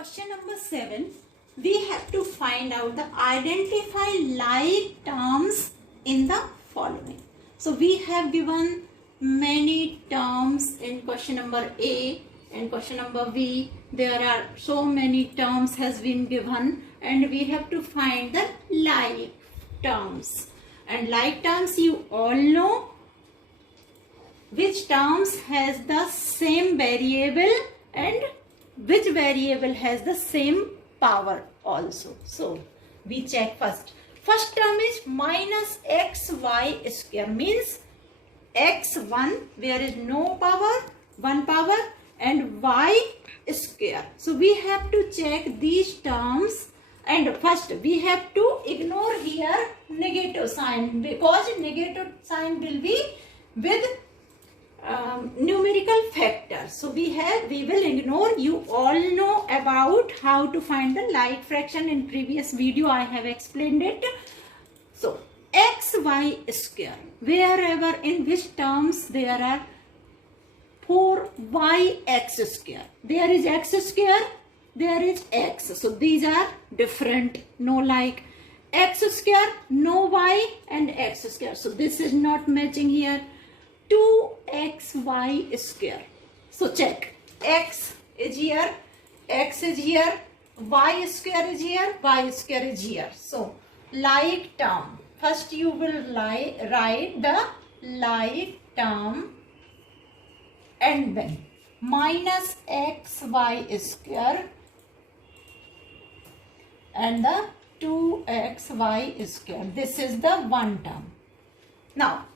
question number 7, we have to find out the identify like terms in the following. So we have given many terms in question number A and question number B. There are so many terms has been given and we have to find the like terms. And like terms you all know which terms has the same variable and which variable has the same power also. So we check first. First term is minus xy square, means x1 there is no power, 1 power, and y square. So we have to check these terms, and first we have to ignore here negative sign, because negative sign will be with numerical factor. So we will ignore. You all know about how to find the like fraction. In previous video I have explained it. So xy square, wherever in which terms there are 4yx square, there is x square, there is x. So these are different, no like. X square, no y, and x square. So this is not matching here. 2xy square. So check. X is here, x is here, y square is here, y square is here. So like term. First you will write the like term and then minus xy square and the 2xy square. This is the one term. Now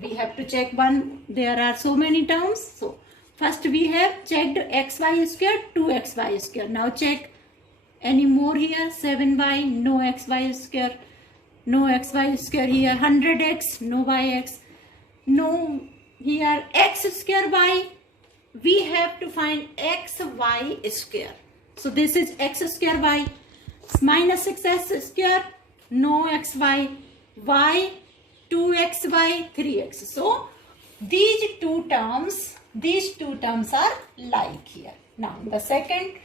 we have to check one. There are so many terms. So first we have checked xy square, 2xy square. Now check any more here. 7y, no xy square, no xy square here. 100x, no yx, no here x square y. We have to find xy square. So this is x square y. Minus 6x square, no xy, y, 2xy, 3x. So these two terms are like here. Now the second,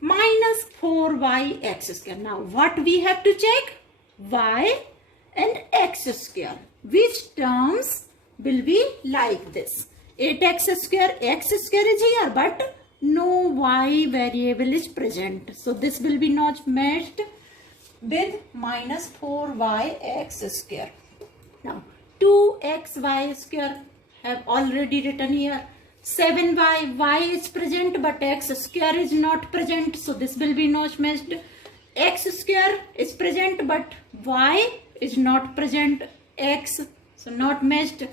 minus 4yx square. Now what we have to check? Y and x square. Which terms will be like this? 8x square, x square is here, but no y variable is present. So this will be not matched with minus 4yx square. Now 2xy square have already written here. 7y, y is present but x square is not present. So this will be not matched. X square is present but y is not present. X, so not matched.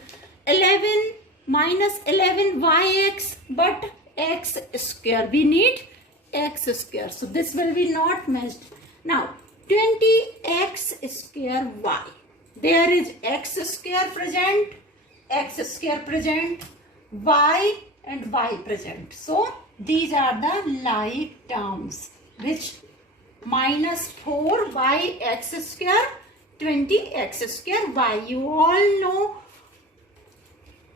11 minus 11 yx but x square. We need x square. So this will be not matched. Now 20x square y. There is x square present, x square present, y and y present. So these are the like terms, which minus 4yx square, 20x square y. You all know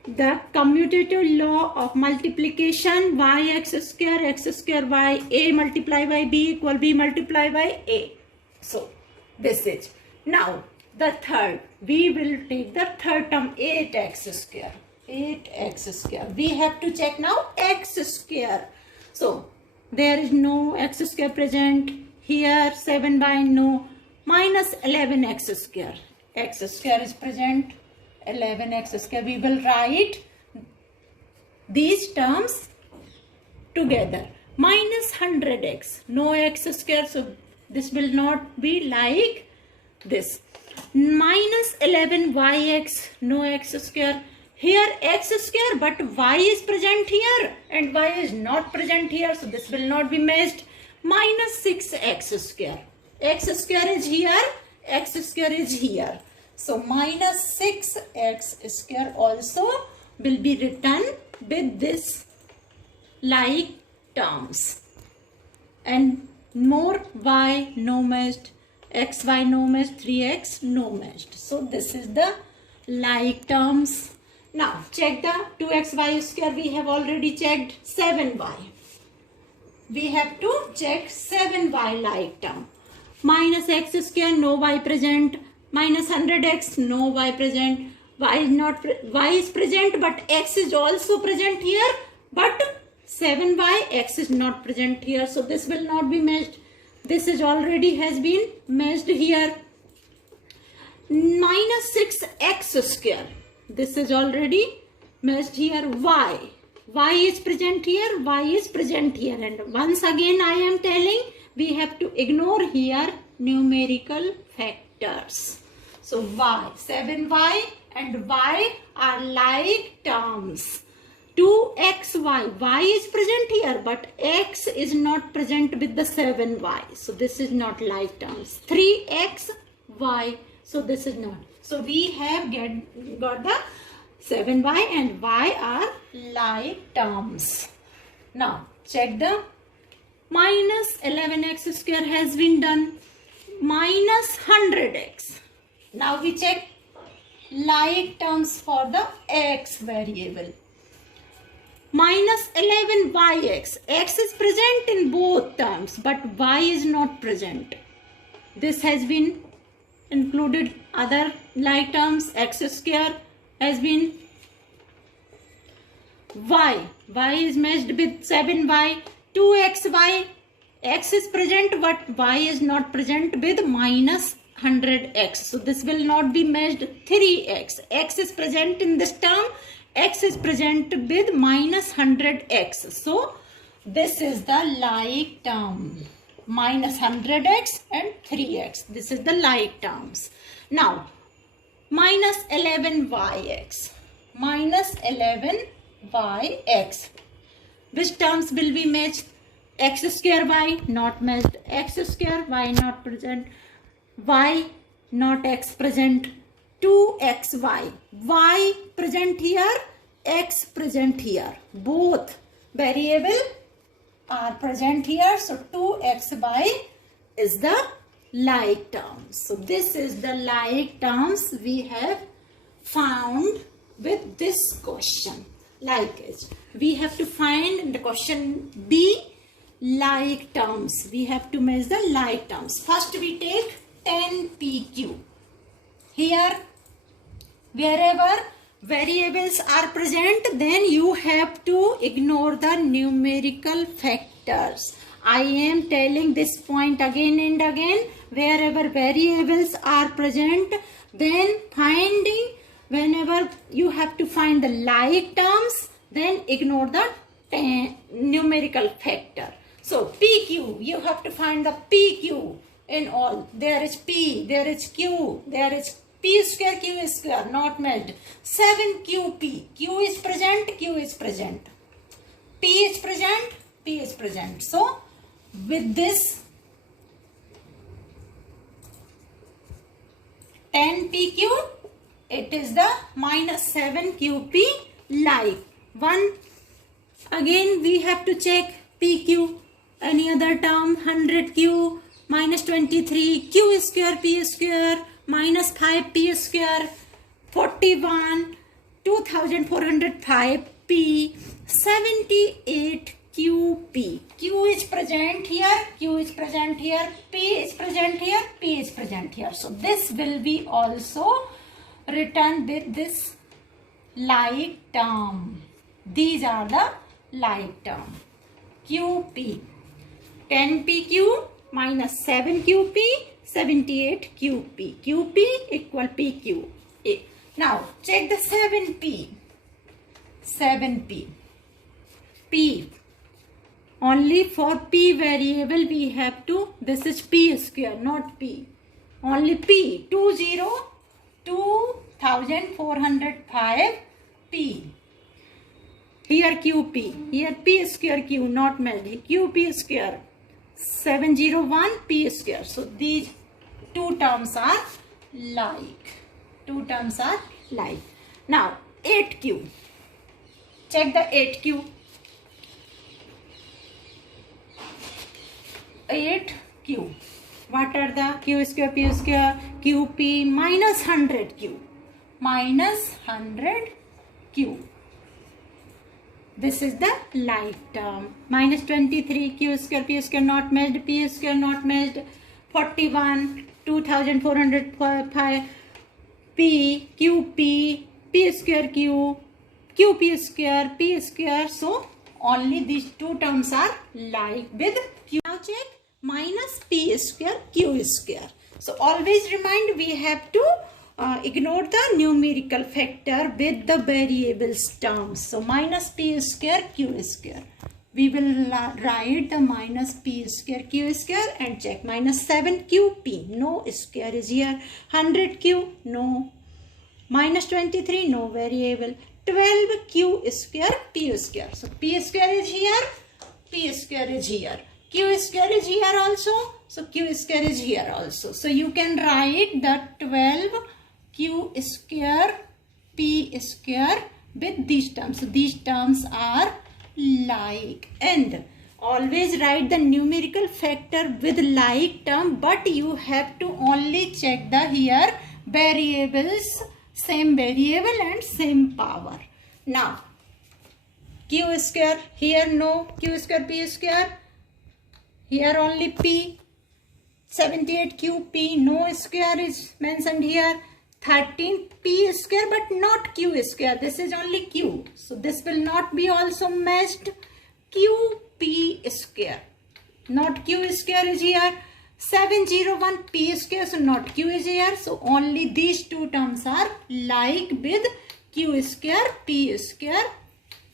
the commutative law of multiplication. Yx square, x square y, a multiplied by b equal b multiplied by a. So this is. Now the third, we will take the third term, 8x square. 8x square. We have to check now x square. So there is no x square present. Here 7y, no. Minus 11x square. X square is present. 11x square. We will write these terms together. Minus 100x. No x square. So this will not be like this. Minus 11yx, no x square. Here x square but y is present here and y is not present here. So this will not be matched. Minus 6x square. X square is here, x square is here. So minus 6x square also will be written with this like terms. And more y no matched, xy no matched, 3x no matched. So this is the like terms. Now check the 2xy square. We have already checked 7y. we have to check 7y like term. Minus x square, no y present. Minus 100x, no y present. Y is present, but x is also present here. But 7y, x is not present here. So this will not be matched. This is already has been matched here. Minus 6x square. This is already matched here. Y is present here, y is present here. And once again I am telling, we have to ignore here numerical factors. So y, 7y and y are like terms. 2xy, y is present here, but x is not present with the 7y. So this is not like terms. 3xy, so this is not. So we have got the 7y and y are like terms. Now check the minus 11x square has been done. Minus 100x. Now we check like terms for the x variable. Minus 11yx. X is present in both terms, but y is not present. This has been included other like terms. X square has been y. Y is matched with 7y. 2xy. X is present, but y is not present with minus 100x. So this will not be matched. 3x. X is present in this term. X is present with minus 100x. So this is the like term. Minus 100x and 3x. This is the like terms. Now minus 11yx. Minus 11yx. Which terms will be matched? X square y not matched. X square y not present. Y not x present. 2xy. Y present here. X present here. Both variable are present here. So 2xy is the like terms. So this is the like terms we have found with this question. Like it. We have to find in the question B like terms. We have to measure the like terms. First we take 10 PQ. Here wherever variables are present, then you have to ignore the numerical factors. I am telling this point again and again. Wherever variables are present, then finding, whenever you have to find the like terms, then ignore the numerical factor. So PQ, you have to find the PQ in all. There is P, there is Q, there is P square, Q square, not matched. 7QP, Q is present, Q is present. P is present, P is present. So with this 10 PQ, it is the minus 7QP like. One, again we have to check PQ. Any other term, 100Q, minus 23, Q square, P square, minus 5P square, 41, 2405 P, 78 QP. Q is present here, Q is present here, P is present here, P is present here. So this will be also written with this like term. These are the like term. QP. 10PQ minus 7QP, 78QP. QP equal PQ. Now check the 7P. 7P. P. Only for P variable we have to, this is P square, not P. Only P. 2405 P. Here QP. Here P square Q, not matched. QP square. 701 P square. So these two terms are like. Two terms are like. Now 8Q. Check the 8Q. 8Q. What are the Q square, P square, QP minus 100Q. Minus 100Q. This is the like term. Minus 23, q square, p square not matched, p square not matched. 41, 2405, p, qp, p square q, qp square, p square. So only these two terms are like with q. Now check minus p square, q square. So always remind we have to ignore the numerical factor with the variables terms. So minus p square, q square. We will write the minus p square, q square and check. Minus 7qp, no square is here. 100q, no. Minus 23, no variable. 12q square, p square. So p square is here, p square is here. Q square is here also. So q square is here also. So you can write the 12q square, p square with these terms. So these terms are like, and always write the numerical factor with like term, but you have to only check the here variables, same variable and same power. Now q square, here no, q square, p square, here only p. 78qp, no square is mentioned here. 13p square but not q square, this is only q, so this will not be also matched. qp square, not q square is here. 701p square, so not q is here. So only these two terms are like with q square, p square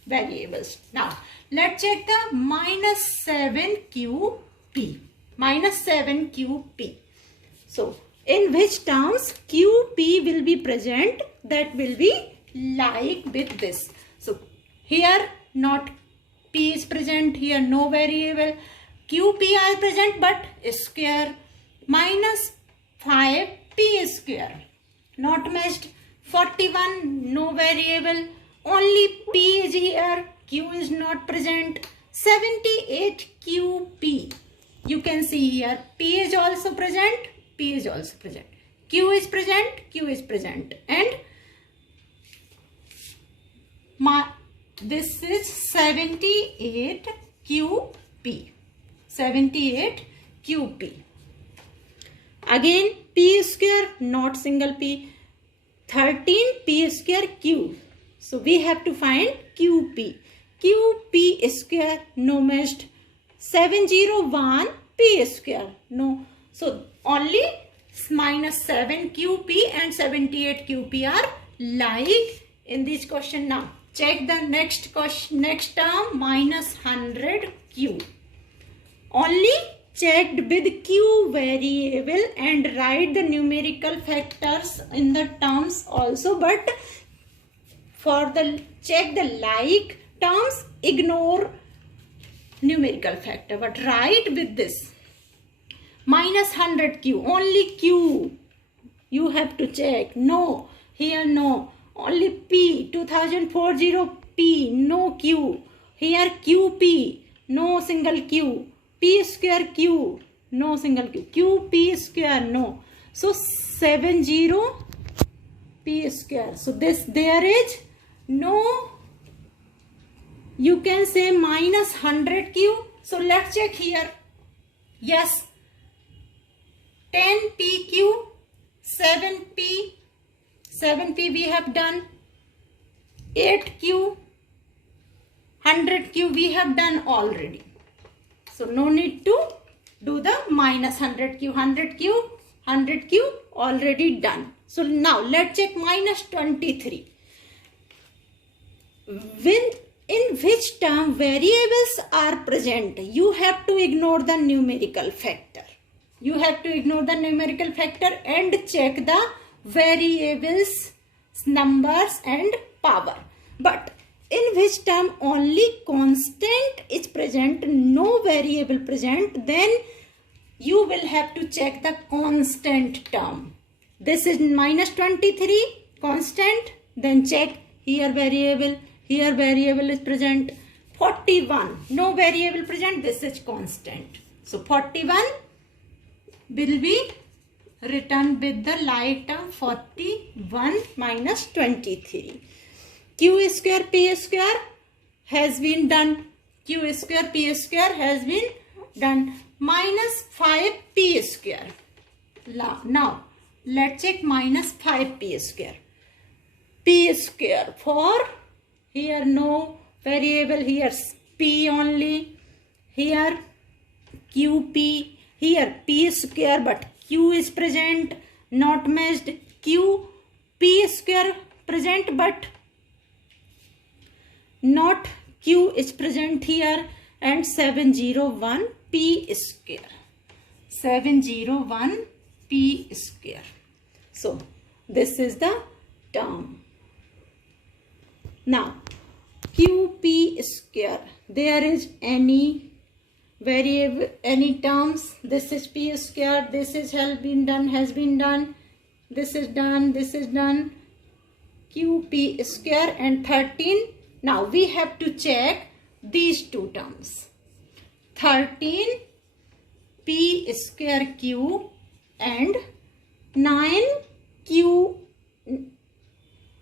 variables. Now let's check the minus 7qp. Minus 7qp. So in which terms qp will be present, that will be like with this. So here not p is present, here no variable. qp are present but square. Minus 5p square, not matched. 41, no variable, only p is here, q is not present. 78qp, you can see here p is also present, p is also present, q is present, q is present, and this is 78qp. 78qp. Again p square, not single p. 13p square q. So we have to find qp. qp square, no matched. 701 p square, no. So only minus 7qp and 78qp are like in this question. Now check the next question, next term, minus 100q. Only checked with q variable and write the numerical factors in the terms also, but for the check the like terms, ignore numerical factor, but write with this. Minus 100q, only q you have to check. No, here no, only p. 2040p, no q. Here qp, no single q. p square q, no single q. qp square, no. So 70p square. So this there is no, you can say minus 100q. So let's check here. Yes, 10pq, 7p we have done, 8q, 100q we have done already. So no need to do the minus 100q, 100q already done. So now let's check minus 23. In which term variables are present, you have to ignore the numerical factor. You have to ignore the numerical factor and check the variables, numbers and power. But in which term only constant is present, no variable present, then you will have to check the constant term. This is minus 23, constant, then check here variable is present. 41, no variable present, this is constant. So 41 will be written with the like term, 41 minus 23. q square, p square, has been done. Q square P square has been done. Minus 5P square. Now, let's check minus 5P square. P square for, here no variable, here P only, here QP, here P square but Q is present, not matched. Q P square present but not Q is present here, and 701 P square. 701 P square. So this is the term. Now QP square, there is any variable, any terms. This is P square, this is has been done, this is done, this is done. QP square and 13. Now we have to check these two terms. 13 P square Q and 9 Q.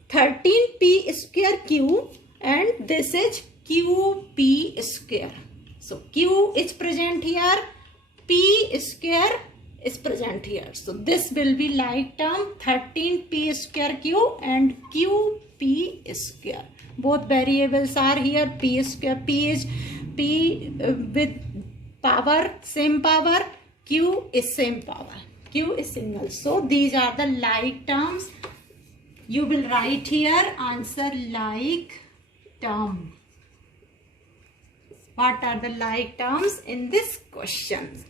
13 P square Q and this is QP square. So Q is present here, P square is present here. So this will be like term 13 P square Q and QP square. Both variables are here. P square, P is P with power, same power. Q is same power. Q is single. So these are the like terms. You will write here answer like term. What are the like terms in this question?